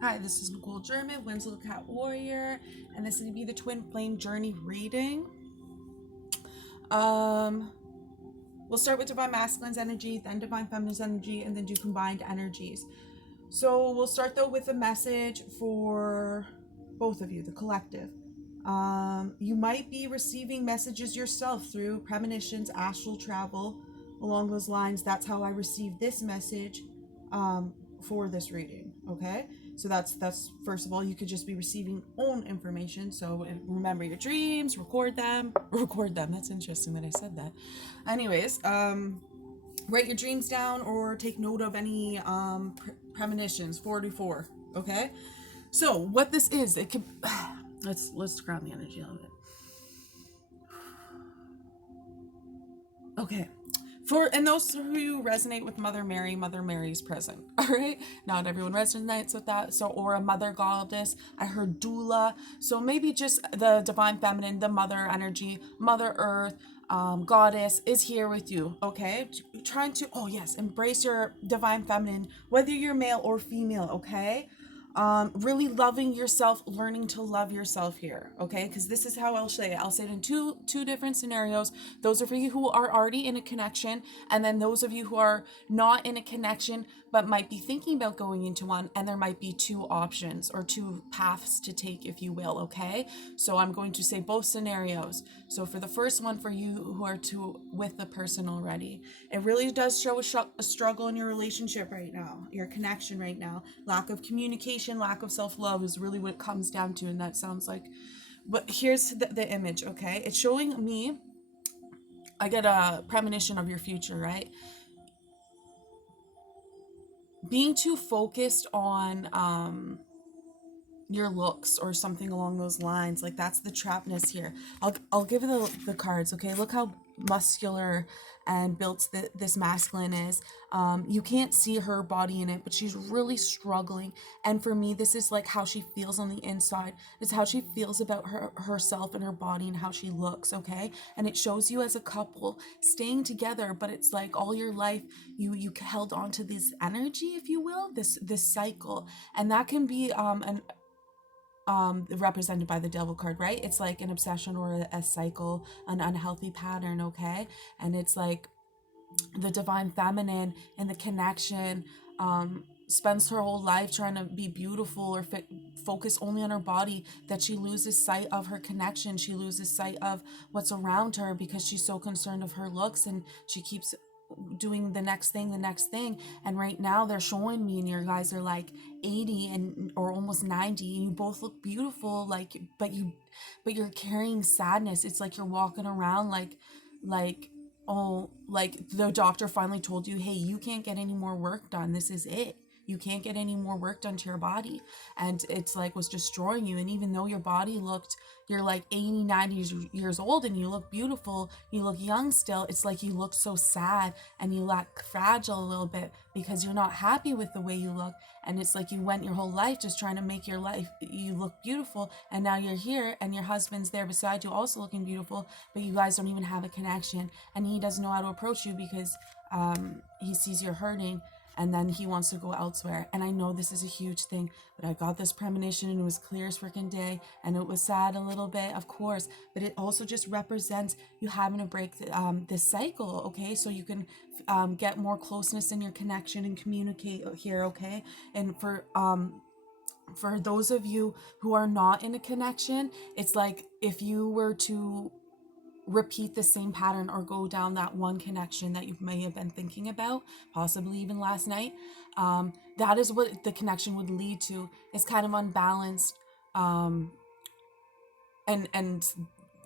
Hi, this is Nicole German, Winslow Cat Warrior, and this is going to be the Twin Flame Journey reading. Um, we'll start with Divine Masculine's energy, then Divine Feminine's energy, and then do combined energies. So we'll start though with a message for both of you, the collective. You might be receiving messages yourself through premonitions, astral travel, along those lines. That's how I received this message for this reading. Okay, so that's first of all, you could just be receiving own information. So remember your dreams, record them. That's interesting that I said that. Anyways, write your dreams down or take note of any premonitions. 44. Okay, so what this is, it could let's ground the energy a little bit. Okay. And those who resonate with Mother Mary's present. All right. Not everyone resonates with that. So, or a mother goddess. I heard doula. So maybe just the divine feminine, the mother energy, Mother Earth, goddess is here with you. Okay. Trying to, oh yes, embrace your divine feminine, whether you're male or female. Okay. Really loving yourself, learning to love yourself here, okay? Because this is how I'll say it. I'll say it in two different scenarios. Those of you who are already in a connection, and then those of you who are not in a connection but might be thinking about going into one, and there might be two options or two paths to take, if you will, okay? So I'm going to say both scenarios. So for the first one, for you who are with the person already, it really does show a struggle in your relationship right now, your connection right now. Lack of communication, lack of self-love is really what it comes down to, and that sounds like, but here's the image, okay? It's showing me, I get a premonition of your future, right? Being too focused on your looks or something along those lines, like that's the trapness here. I'll give the cards, okay? Look how muscular and built this masculine is. You can't see her body in it, but she's really struggling. And for me, this is like how she feels on the inside. It's how she feels about herself and her body and how she looks, okay? And it shows you as a couple staying together, but it's like all your life you held on to this energy, if you will, this cycle. And that can be represented by the devil card, right? It's like an obsession or a cycle, an unhealthy pattern, okay? And it's like the divine feminine and the connection spends her whole life trying to be beautiful or focus only on her body, that she loses sight of her connection. She loses sight of what's around her because she's so concerned of her looks, and she keeps doing the next thing. And right now they're showing me, and your guys are like 80 and or almost 90, and you both look beautiful, like, but you're carrying sadness. It's like you're walking around like oh, like the doctor finally told you, hey, you can't get any more work done, this is it, you can't get any more work done to your body, and it's like was destroying you. And even though your body looked, you're like 80, 90 years old and you look beautiful, you look young still, it's like you look so sad and you look fragile a little bit because you're not happy with the way you look. And it's like you went your whole life just trying to make your life, you look beautiful, and now you're here and your husband's there beside you also looking beautiful, but you guys don't even have a connection, and he doesn't know how to approach you because he sees you're hurting, and then he wants to go elsewhere. And I know this is a huge thing, but I got this premonition and it was clear as freaking day, and it was sad a little bit, of course, but it also just represents you having to break this cycle, okay? So you can get more closeness in your connection and communicate here, okay? And for those of you who are not in a connection, it's like if you were to repeat the same pattern or go down that one connection that you may have been thinking about, possibly even last night, that is what the connection would lead to. It's kind of unbalanced, and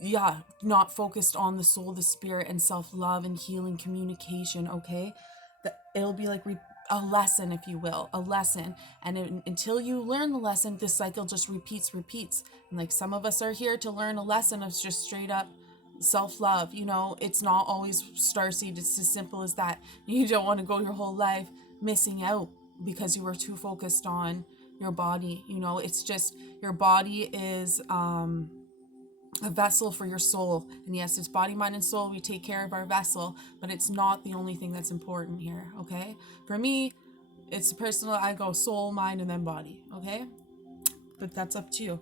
yeah, not focused on the soul, the spirit, and self-love and healing communication, okay? It'll be like a lesson, if you will, a lesson. And until you learn the lesson, this cycle just repeats. And like some of us are here to learn a lesson of just straight up self-love. You know, it's not always starseed. It's as simple as that. You don't want to go your whole life missing out because you were too focused on your body. You know, it's just your body is a vessel for your soul. And yes, it's body, mind, and soul. We take care of our vessel, but it's not the only thing that's important here, okay? For me, it's personal. I go soul, mind, and then body. Okay, but that's up to you.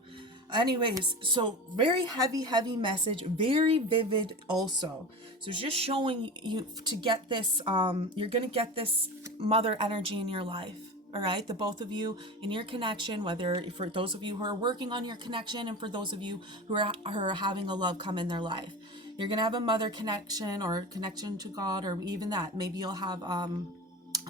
Anyways, so very heavy message, very vivid also. So just showing you to get this, you're gonna get this mother energy in your life. All right, the both of you in your connection, whether for those of you who are working on your connection and for those of you who are having a love come in their life, you're gonna have a mother connection or connection to God, or even that. Maybe you'll have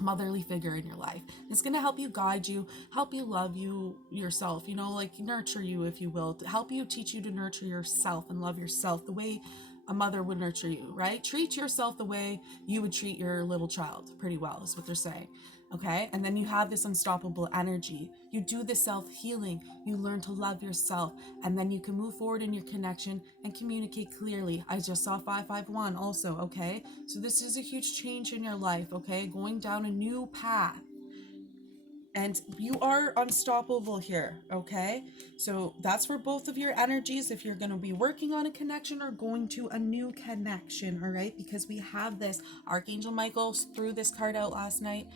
motherly figure in your life. It's going to help you, guide you, help you love you yourself, you know, like nurture you, if you will, to help you, teach you to nurture yourself and love yourself the way a mother would nurture you, right? Treat yourself the way you would treat your little child pretty well, is what they're saying. Okay, and then you have this unstoppable energy. You do the self-healing, you learn to love yourself, and then you can move forward in your connection and communicate clearly. I just saw 551 also. Okay, so this is a huge change in your life. Okay, going down a new path, and you are unstoppable here. Okay, so that's for both of your energies, if you're going to be working on a connection or going to a new connection. All right, because we have this Archangel Michael threw this card out last night,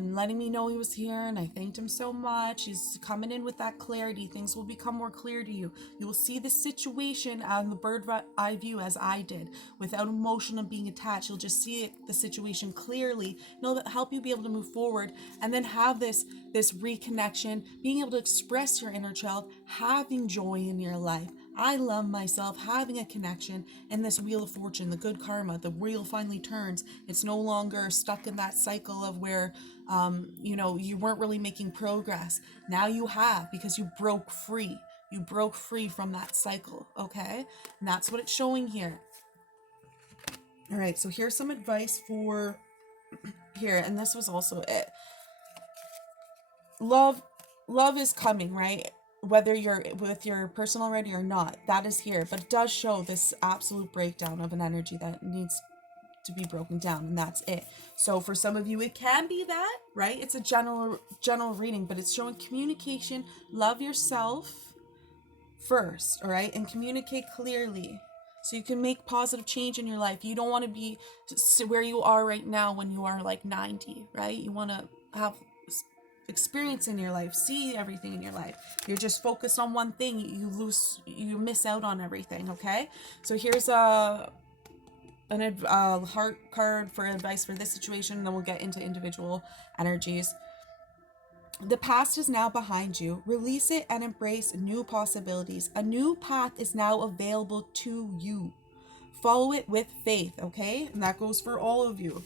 letting me know he was here, and I thanked him so much. He's coming in with that clarity. Things will become more clear to you. You will see the situation on the bird eye view, as I did, without emotion and being attached. You'll just see it, the situation clearly. It'll help you be able to move forward, and then have this reconnection, being able to express your inner child, having joy in your life. I love myself, having a connection, and this wheel of fortune, the good karma, the wheel finally turns. It's no longer stuck in that cycle of where, you weren't really making progress. Now you have, because you broke free. You broke free from that cycle, okay? And that's what it's showing here. All right, so here's some advice for here, and this was also it. Love is coming, right? Whether you're with your person already or not, that is here. But it does show this absolute breakdown of an energy that needs to be broken down, and that's it. So for some of you, it can be that, right? It's a general reading, but it's showing communication. Love yourself first, all right? And communicate clearly so you can make positive change in your life. You don't want to be where you are right now when you are like 90, right? You want to have experience in your life, see everything in your life. You're just focused on one thing, you miss out on everything. Okay, so here's a heart card for advice for this situation, and then we'll get into individual energies. The past is now behind you. Release it and embrace new possibilities. A new path is now available to you. Follow it with faith. Okay, and that goes for all of you.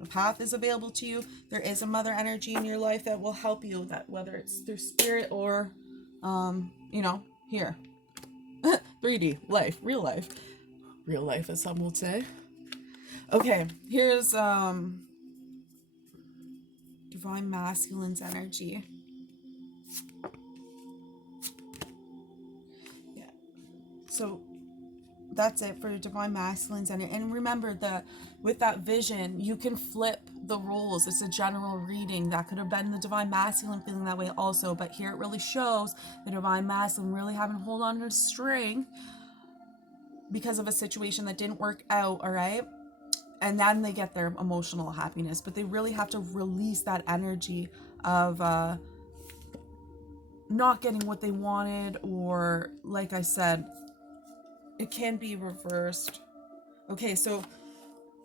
The path is available to you. There is a mother energy in your life that will help you, that whether it's through spirit or here 3D life, real life, as some would say. Okay, here's divine masculine's energy. Yeah, so that's it for divine masculine's energy. And remember that with that vision, you can flip the roles. It's a general reading. That could have been the divine masculine feeling that way also, but here it really shows the divine masculine really having to hold on to string because of a situation that didn't work out. All right, and then they get their emotional happiness, but they really have to release that energy of not getting what they wanted, or like I said, it can be reversed. Okay, so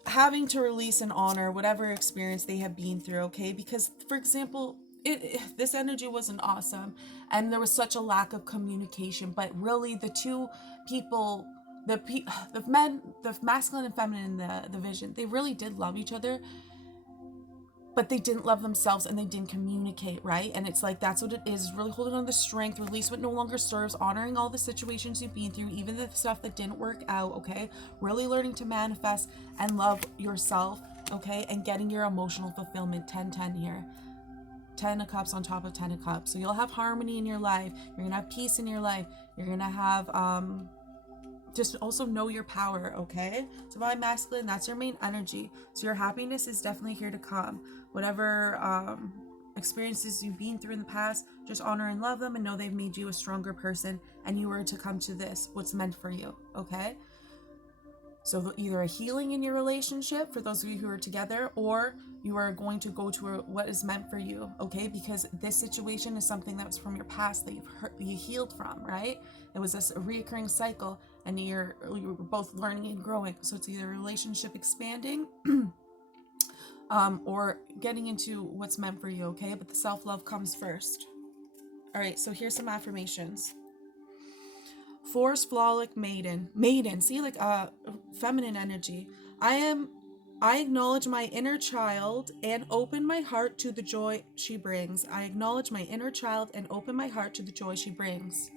having to release and honor whatever experience they have been through, okay? Because, for example, this energy wasn't awesome, and there was such a lack of communication, but really the two people, the masculine and feminine in the vision, they really did love each other, but they didn't love themselves and they didn't communicate, right? And it's like, that's what it is, really holding on to the strength, release what no longer serves, honoring all the situations you've been through, even the stuff that didn't work out, okay? Really learning to manifest and love yourself, okay? And getting your emotional fulfillment. 10-10 here. 10 of cups on top of 10 of cups. So you'll have harmony in your life. You're gonna have peace in your life. You're gonna have just also know your power, okay? Divine masculine, that's your main energy. So your happiness is definitely here to come. Whatever experiences you've been through in the past, just honor and love them and know they've made you a stronger person, and you were to come to this, what's meant for you, okay? So either a healing in your relationship for those of you who are together, or you are going to go to what is meant for you, okay? Because this situation is something that was from your past that you healed from, right? It was this reoccurring cycle, and you're both learning and growing. So it's either a relationship expanding or getting into what's meant for you, okay? But the self-love comes first. All right, so here's some affirmations. Force flawless maiden, see, like feminine energy. I acknowledge my inner child and open my heart to the joy she brings. I acknowledge my inner child and open my heart to the joy she brings.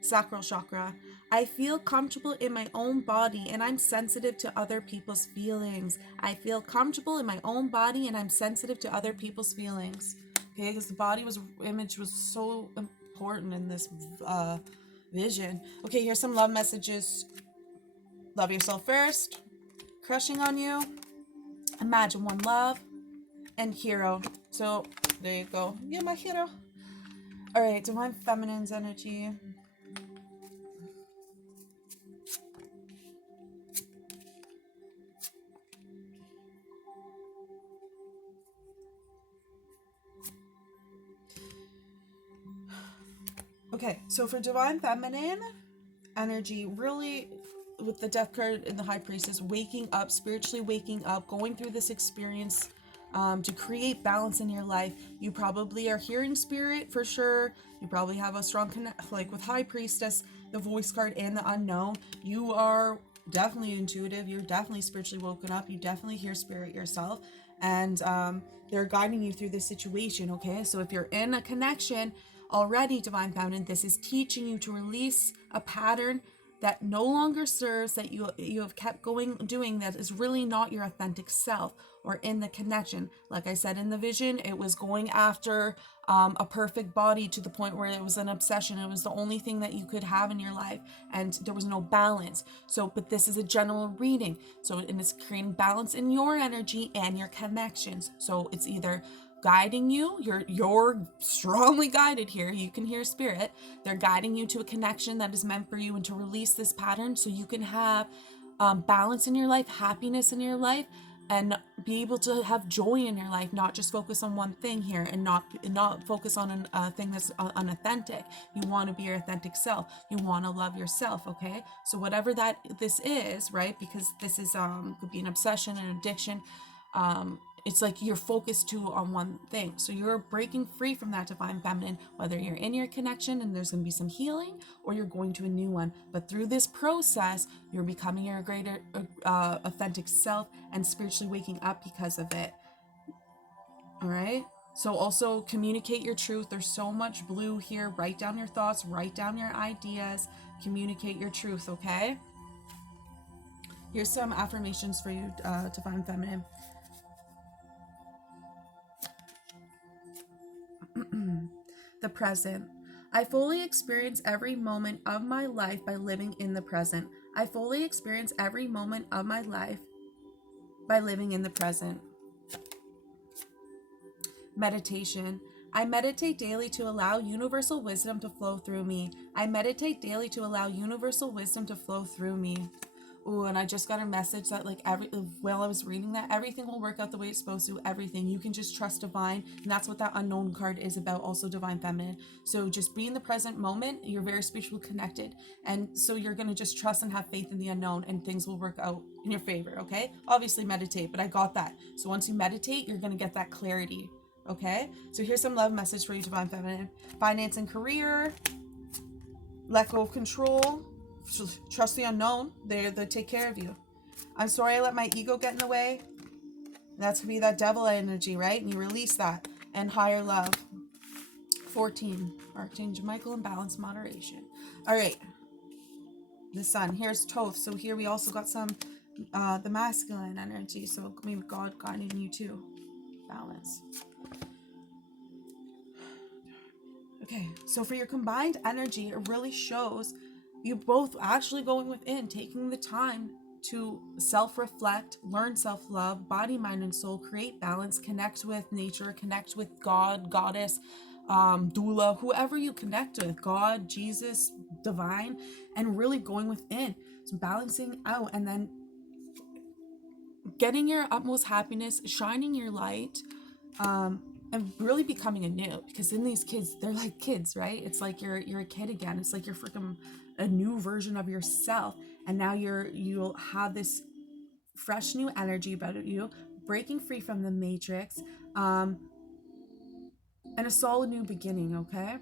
Sacral chakra. I feel comfortable in my own body and I'm sensitive to other people's feelings. I feel comfortable in my own body and I'm sensitive to other people's feelings. Okay, because the body image was so important in this vision. Okay, here's some love messages. Love yourself first. Crushing on you. Imagine one love. And hero. So there you go. You're my hero. All right, divine feminine's energy. Okay, so for divine feminine energy, really with the death card in the high priestess, waking up, spiritually waking up, going through this experience to create balance in your life. You probably are hearing spirit for sure. You probably have a strong connect, like with high priestess, the voice card and the unknown. You are definitely intuitive. You're definitely spiritually woken up. You definitely hear spirit yourself, and they're guiding you through this situation. Okay, so if you're in a connection already, divine feminine, this is teaching you to release a pattern that no longer serves, that you have kept doing, that is really not your authentic self, or in the connection. Like I said in the vision, it was going after a perfect body to the point where it was an obsession. It was the only thing that you could have in your life, and there was no balance. So, but this is a general reading. So, and it's creating balance in your energy and your connections. So it's either guiding you, you're strongly guided here, you can hear spirit, they're guiding you to a connection that is meant for you, and to release this pattern so you can have balance in your life, happiness in your life, and be able to have joy in your life, not just focus on one thing here, and not focus on a thing that's unauthentic. You want to be your authentic self, you want to love yourself. Okay, so whatever that this is, right, because this is could be an obsession, an addiction, it's like you're focused on one thing. So you're breaking free from that divine feminine, whether you're in your connection and there's going to be some healing, or you're going to a new one. But through this process, you're becoming your greater authentic self and spiritually waking up because of it. All right. So also communicate your truth. There's so much blue here. Write down your thoughts, write down your ideas, communicate your truth. Okay. Here's some affirmations for you, divine feminine. The present. I fully experience every moment of my life by living in the present. I fully experience every moment of my life by living in the present. Meditation. I meditate daily to allow universal wisdom to flow through me. I meditate daily to allow universal wisdom to flow through me. Ooh, and I just got a message that while I was reading that, everything will work out the way it's supposed to. Everything. You can just trust divine. And that's what that unknown card is about, also divine feminine. So just be in the present moment. You're very spiritually connected. And so you're going to just trust and have faith in the unknown, and things will work out in your favor. Okay. Obviously meditate, but I got that. So once you meditate, you're going to get that clarity. Okay. So here's some love message for you, divine feminine. Finance and career. Let go of control. Trust the unknown. They take care of you. I'm sorry I let my ego get in the way. That's going to be that devil energy, right? And you release that. And higher love. 14. Archangel Michael and balance, moderation. All right. The sun. Here's Thoth. So here we also got some the masculine energy. So maybe God guiding you too. Balance. Okay. So for your combined energy, it really shows you both actually going within, taking the time to self-reflect, learn self-love, body, mind, and soul, create balance, connect with nature, connect with God, goddess, doula, whoever you connect with, God, Jesus, divine and really going within, so balancing out, and then getting your utmost happiness, shining your light, and really becoming anew. Because in these kids, they're like kids, right? It's like you're a kid again. It's like you're freaking a new version of yourself, and now you'll have this fresh new energy about you, breaking free from the matrix, and a solid new beginning. Okay.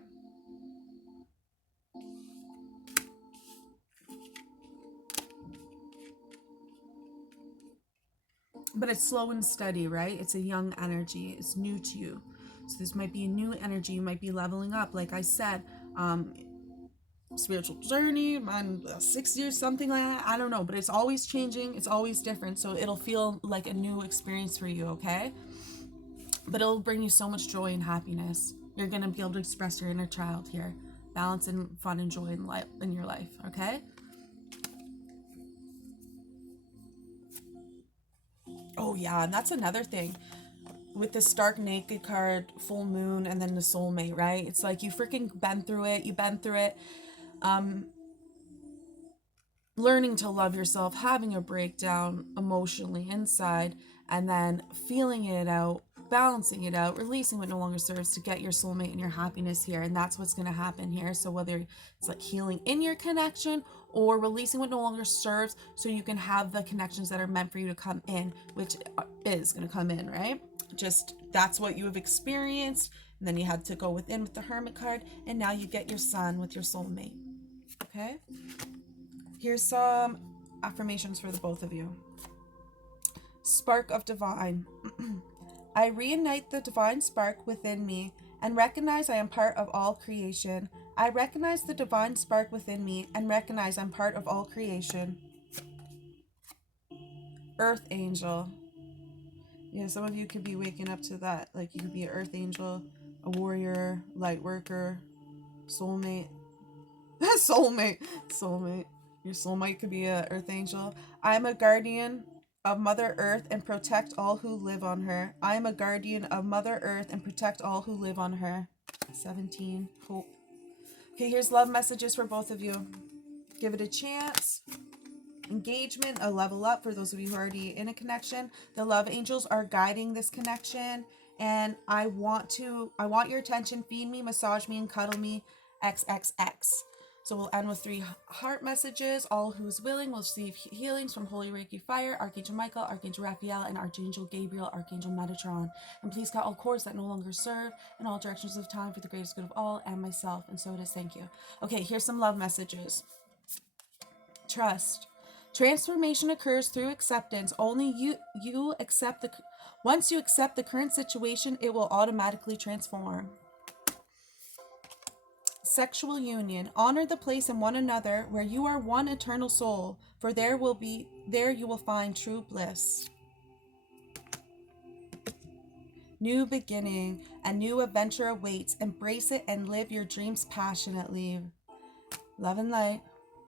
But it's slow and steady, right? It's a young energy. It's new to you. So this might be a new energy. You might be leveling up. Like I said, spiritual journey, mine 6 years, something like that. I don't know, but it's always changing. It's always different. So it'll feel like a new experience for you, okay? But it'll bring you so much joy and happiness. You're going to be able to express your inner child here. Balance and fun and joy in your life, okay? Oh yeah, and that's another thing with the stark naked card, full moon, and then the soulmate, right? It's like you freaking been through it. You've been through it. Learning to love yourself, having a breakdown emotionally inside, and then feeling it out, balancing it out, releasing what no longer serves to get your soulmate and your happiness here. And that's what's going to happen here. So whether it's like healing in your connection or releasing what no longer serves so you can have the connections that are meant for you to come in, which is going to come in, right? Just that's what you have experienced. And then you had to go within with the Hermit card, and now you get your sun with your soulmate. Okay? Here's some affirmations for the both of you. Spark of divine. I reignite the divine spark within me and recognize I am part of all creation. I recognize the divine spark within me and recognize I'm part of all creation. Earth angel. Yeah, some of you could be waking up to that. Like you could be an earth angel, a warrior, light worker, soulmate. Soulmate. Your soulmate could be a earth angel. I am a guardian of Mother Earth and protect all who live on her. I am a guardian of Mother Earth and protect all who live on her. 17. Hope. Okay, here's love messages for both of you. Give it a chance. Engagement, a level up for those of you who are already in a connection. The love angels are guiding this connection. And I want your attention. Feed me, massage me, and cuddle me. XXX. So we'll end with 3 heart messages. All who's willing will receive healings from Holy Reiki Fire, Archangel Michael, Archangel Raphael, and Archangel Gabriel, Archangel Metatron. And please cut all cords that no longer serve in all directions of time for the greatest good of all and myself. And so it is. Thank you. Okay, here's some love messages. Trust. Transformation occurs through acceptance. Only you accept the... Once you accept the current situation, it will automatically transform. Sexual union. Honor the place in one another where you are one eternal soul, for there you will find true bliss. New beginning. A new adventure awaits. Embrace it and live your dreams passionately. Love and light.